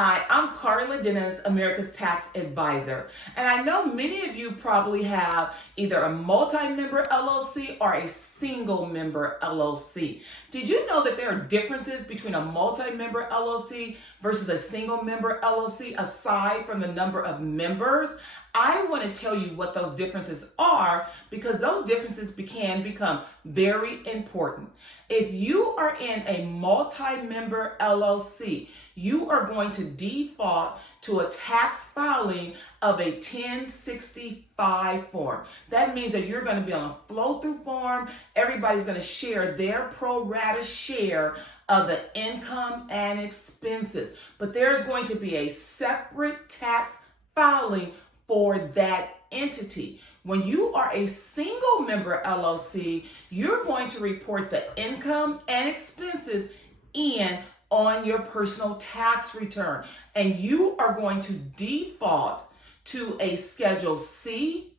Hi, I'm Carla Dennis, America's Tax Advisor. And I know many of you probably have either a multi-member LLC or a single member LLC. Did you know that there are differences between a multi-member LLC versus a single member LLC aside from the number of members? I want to tell you what those differences are because those differences can become very important. If you are in a multi-member LLC, you are going to default to a tax filing of a 1065 form. That means that you're going to be on a flow-through form. Everybody's going to share their pro rata share of the income and expenses. But there's going to be a separate tax filing for that entity. When you are a single member LLC, you're going to report the income and expenses in on your personal tax return. And you are going to default to a Schedule C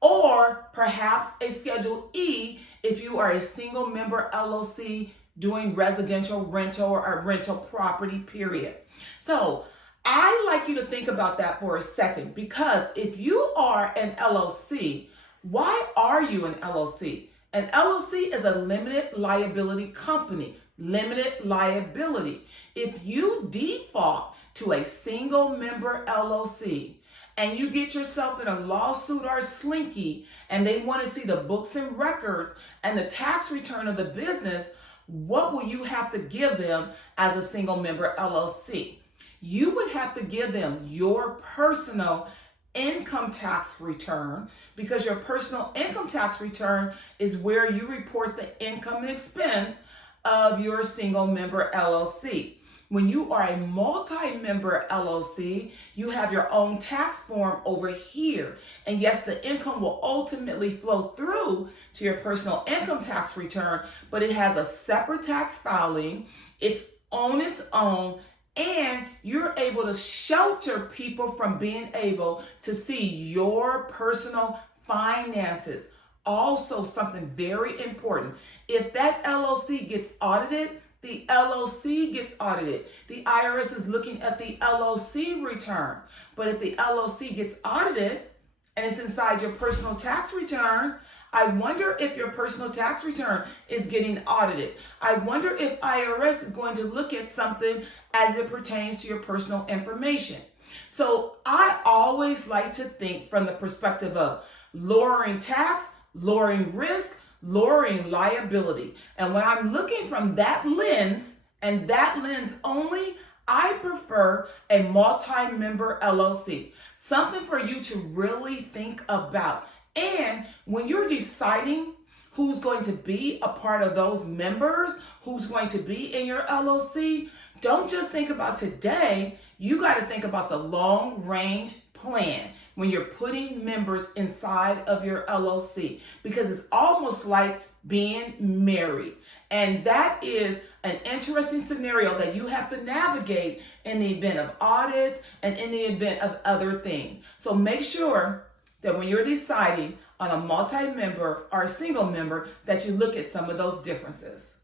or perhaps a Schedule E if you are a single member LLC doing residential rental or rental property, period. So I'd like you to think about that for a second, because if you are an LLC, why are you an LLC? An LLC is a limited liability company, limited liability. If you default to a single member LLC and you get yourself in a lawsuit or a slinky and they want to see the books and records and the tax return of the business, what will you have to give them as a single member LLC? You would have to give them your personal income tax return, because your personal income tax return is where you report the income and expense of your single member LLC. When you are a multi-member LLC, you have your own tax form over here. And yes, the income will ultimately flow through to your personal income tax return, but it has a separate tax filing. It's on its own. And you're able to shelter people from being able to see your personal finances. Also, something very important. If that LLC gets audited, the LLC gets audited. The IRS is looking at the LLC return. But if the LLC gets audited and it's inside your personal tax return, I wonder if your personal tax return is getting audited. I wonder if IRS is going to look at something as it pertains to your personal information. So I always like to think from the perspective of lowering tax, lowering risk, lowering liability. And when I'm looking from that lens, and that lens only, I prefer a multi-member LLC. Something for you to really think about. And when you're deciding who's going to be a part of those members, who's going to be in your LLC, don't just think about today. You got to think about the long range plan when you're putting members inside of your LLC, because it's almost like being married. And that is an interesting scenario that you have to navigate in the event of audits and in the event of other things. So make sure that when you're deciding on a multi-member or a single member, that you look at some of those differences.